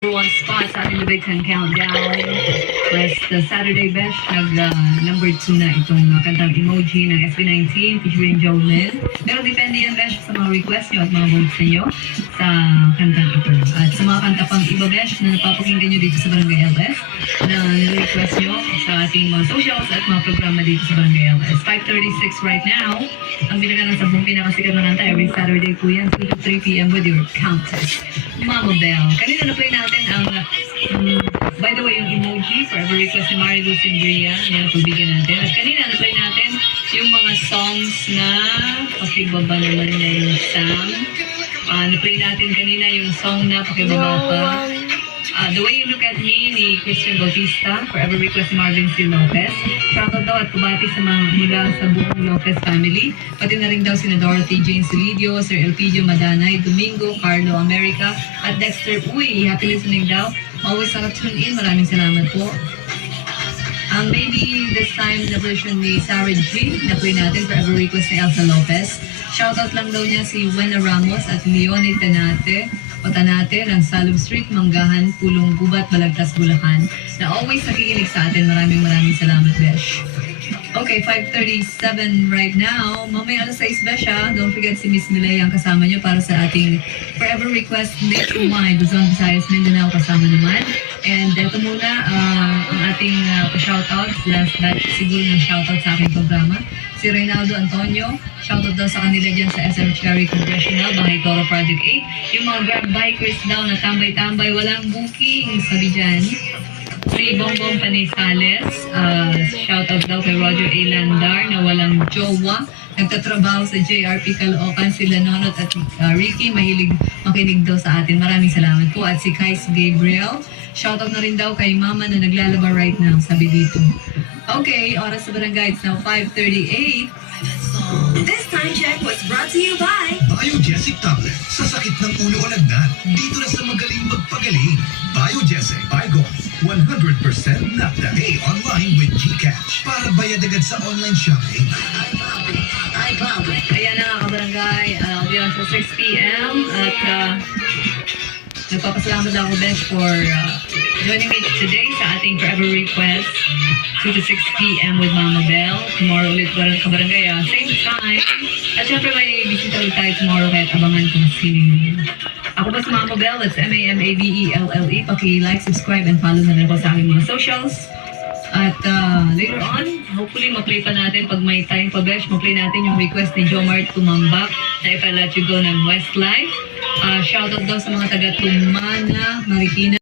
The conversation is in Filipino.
One spot sa ating The Big Ten Countdown. Plus, the Saturday Bash, number 2 na itong kantang emoji ng SB19 featuring Jolyn. Pero depende yan, Bash, sa mga request nyo at mga votes ninyo sa kantang ito. At sa mga kanta pang iba, Bash, na napapakinggan nyo dito sa Barangay LS, na request nyo sa ating mga socials at mga programa dito sa Barangay LS. 5:36 right now. Ang binagan ng 10 pinakasikat na kanta every Saturday po yan, 2 to 3 p.m. with your Countess, Mama Bell. Kanina na-play natin ang, by the way, yung emoji for every request ni Marilu Sindria. Yan ang pagbigyan natin. At kanina na-play natin yung mga songs na pakibaba naman na yung Sam. Na-play natin kanina yung song na pakibaba pa. The Way You Look at Me ni Christian Bautista, Forever Request ni Marvin C. Lopez. Shoutout daw at pabati sa mga mula sa buong Lopez family. Pati na rin daw sina Dorothy Jane Solidio, Sir Elpidio Madanay, Domingo, Carlo America, at Dexter Uy. Happy listening daw. Always tune in. Maraming salamat po. Maybe this time na version ni Sarah G. Na-play natin Forever Request ni Elsa Lopez. Shoutout lang daw niya si Wena Ramos at Leonie Tanate ng Salub Street, Manggahan, Pulong Gubat, Balagtas, Bulacan, na always nakikinig sa atin. Maraming salamat, Besh. Okay, 5:37 right now. Mamaya alas 6, Besh, ha? Don't forget si Miss Milay ang kasama nyo para sa ating Forever Request Make Your Mind. Luzon, Visayas, Mindanao kasama naman. And ito muna ang ating shoutout. Last batch siguro ng shoutout sa aking programa. Si Reynaldo Antonio, shoutout daw sa kanila dyan sa SM Cherry Congressional, Bahay Toro Project 8. Yung mga grab bikers daw na tambay-tambay, walang booking, sabi dyan. Si Bongbong Panisales, shoutout daw kay Roger A. Landar na walang jowa. Nagtatrabaho sa JRP Caloocan, sila Nonot at Ricky, mahilig makinig daw sa atin. Maraming salamat po. At si Kais Gabriel, shoutout na rin daw kay Mama na naglalaba right now, sabi dito. Okay, oras sa barangay, it's now 5:38. This time check was brought to you by Biogesic Tablet. Sa sakit ng ulo o lagnat, dito na sa magaling magpagaling. Biogesic, Bigon, 100% napdahay online with GCash. Para bayad agad sa online shopping. Ayan na mga kabarangay, yun sa 6 p.m. At nagpapasalamat ako, Besh, for joining me today sa ating Forever Request 2 to 6 p.m. with Mama Bell. Tomorrow ulit kabarangay, same time. At syempre may bisita ulit tayo tomorrow kahit abangan kung sino yun. Ako ba si Mama Bell? That's MAMABELLE. Paki-like, subscribe, and follow na rin po sa aking mga socials. At later on, hopefully ma-play pa natin pag may time pa, Besh. Ma-play natin yung request ni Jomar Tumambak na If I Let You Go ng Westlife. Shoutout daw sa mga taga-Tumana, Marikina.